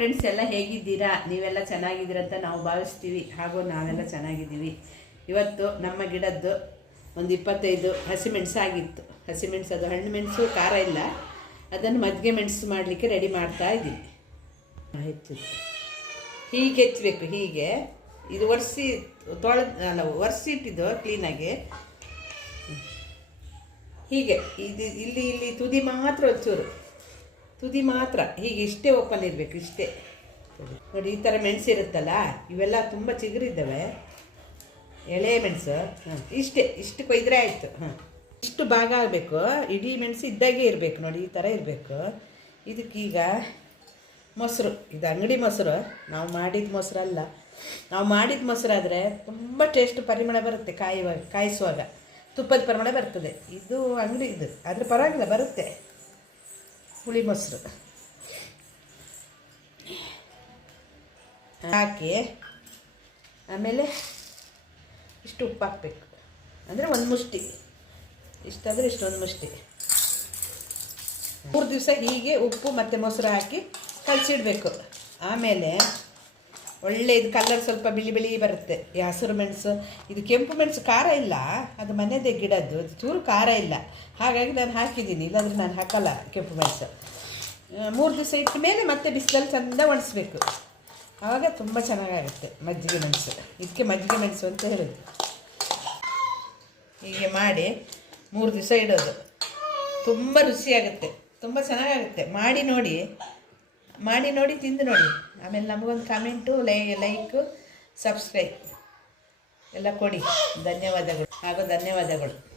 Friends ಎಲ್ಲ ಹೇಗಿದ್ದೀರಾ? ನೀವೆಲ್ಲ ಚೆನ್ನಾಗಿದ್ದೀರಾ ಅಂತ ನಾವು ಭಾವಿಸ್ತೀವಿ. ಹಾಗೂ ನಾವೆಲ್ಲ ಚೆನ್ನಾಗಿದ್ದೀವಿ. ಇವತ್ತು ನಮ್ಮ ಗಿಡದ್ದು ಒಂದು ಇಪ್ಪತ್ತೈದು ಹಸಿಮೆಣಸು ಆಗಿತ್ತು. ಹಸಿಮೆಣಸು ಅದು ಹಣ್ಣು ಮೆಣಸು, ಖಾರ ಇಲ್ಲ. ಅದನ್ನು ಮಜ್ಜಿಗೆ ಮೆಣಸು ಮಾಡಲಿಕ್ಕೆ ರೆಡಿ ಮಾಡ್ತಾ ಇದ್ದೀವಿ ಹೆಚ್ಚು ಹೀಗೆ ಹೆಚ್ಚಬೇಕು, ಹೀಗೆ. ಇದು ಒರೆಸಿ ತೊಳೆ ಅಲ್ಲ ಒರೆಸಿ ಇಟ್ಟಿದ್ದು ಕ್ಲೀನಾಗಿ ಹೀಗೆ, ಇದು ಇಲ್ಲಿ ಇಲ್ಲಿ ತುದಿ ಮಾತ್ರ ಒಂಚೂರು. ತುದಿ ಮಾತ್ರ. ಹೀಗೆ ಇಷ್ಟೇ ಓಪನ್ ಇರಬೇಕು, ಇಷ್ಟೇ. ನೋಡಿ, ಈ ಥರ ಮೆಣಸು ಇರುತ್ತಲ್ಲ, ಇವೆಲ್ಲ ತುಂಬ ಚಿಗುರಿದ್ದಾವೆ. ಎಳೆ ಮೆಣಸು ಹಾಂ ಇಷ್ಟೇ, ಇಷ್ಟು ಕೊಯ್ದರೆ ಆಯಿತು ಹಾಂ ಇಷ್ಟು ಭಾಗ ಆಗಬೇಕು, ಇಡೀ ಮೆಣಸು ಇದ್ದಾಗೆ ಇರಬೇಕು, ನೋಡಿ, ಈ ಥರ ಇರಬೇಕು. ಇದಕ್ಕೀಗ ಮೊಸರು, ಇದು ಅಂಗಡಿ ಮೊಸರು, ನಾವು ಮಾಡಿದ ಮೊಸರಲ್ಲ. ನಾವು ಮಾಡಿದ ಮೊಸರಾದರೆ ತುಂಬ ಟೇಸ್ಟ್ ಪರಿಮಳ ಬರುತ್ತೆ ಕಾಯುವಾಗ ಕಾಯಿಸುವಾಗ. ತುಪ್ಪದ ಪರಿಮಳ ಬರ್ತದೆ. ಇದು ಅಂಗಡಿ, ಇದು, ಆದರೆ ಪರವಾಗಿಲ್ಲ, ಬರುತ್ತೆ. ಹುಳಿ ಮೊಸರು. ಹಾಕಿ, ಆಮೇಲೆ ಇಷ್ಟು ಉಪ್ಪು ಹಾಕಬೇಕು ಅಂದರೆ ಒಂದು ಮುಷ್ಟಿ. ಇಷ್ಟಾದರೆ ಇಷ್ಟೊಂದು ಮುಷ್ಟಿ. ಮೂರು ದಿವಸ ಹೀಗೆ ಉಪ್ಪು ಮತ್ತು ಮೊಸರು ಹಾಕಿ ಕಲಸಿಡಬೇಕು ಆಮೇಲೆ ಒಳ್ಳೆ ಇದು ಕಲರ್ ಸ್ವಲ್ಪ ಬಿಳಿ ಬಿಳಿ ಬರುತ್ತೆ. ಈ ಹಸಿರು ಮೆಣಸು, ಇದು ಕೆಂಪು ಮೆಣಸು ಖಾರ ಇಲ್ಲ, ಅದು ಮನೆಯದೇ ಗಿಡದ್ದು, ಅದು ಚೂರು ಖಾರ ಇಲ್ಲ. ಹಾಗಾಗಿ ನಾನು ಹಾಕಿದ್ದೀನಿ, ಇಲ್ಲಾಂದರೆ ನಾನು ಹಾಕಲ್ಲ ಕೆಂಪು ಮೆಣಸು. ಮೂರು ದಿವಸ ಇಟ್ಟ ಮೇಲೆ ಮತ್ತೆ ಬಿಸಿಲಲ್ಲಿ ಚೆಂದ ಒಣಸ್ಬೇಕು. ಆವಾಗ ತುಂಬ ಚೆನ್ನಾಗಾಗುತ್ತೆ ಮಜ್ಜಿಗೆ ಮೆಣಸು. ಇದಕ್ಕೆ ಮಜ್ಜಿಗೆ ಮೆಣಸು ಅಂತ ಹೇಳೋದು. ಹೀಗೆ ಮಾಡಿ ಮೂರು ದಿವಸ ಇಡೋದು. ತುಂಬ ರುಚಿಯಾಗುತ್ತೆ, ತುಂಬ ಚೆನ್ನಾಗಾಗುತ್ತೆ. ಮಾಡಿ ನೋಡಿ. ಮಾಡಿ ನೋಡಿ, ತಿಂದು ನೋಡಿ. ಆಮೇಲೆ ನಮಗೊಂದು ಕಮೆಂಟು, ಲೈ, ಲೈಕು, ಸಬ್ಸ್ಕ್ರೈಬ್ ಎಲ್ಲ ಕೊಡಿ. ಧನ್ಯವಾದಗಳು. ಹಾಗೂ ಧನ್ಯವಾದಗಳು.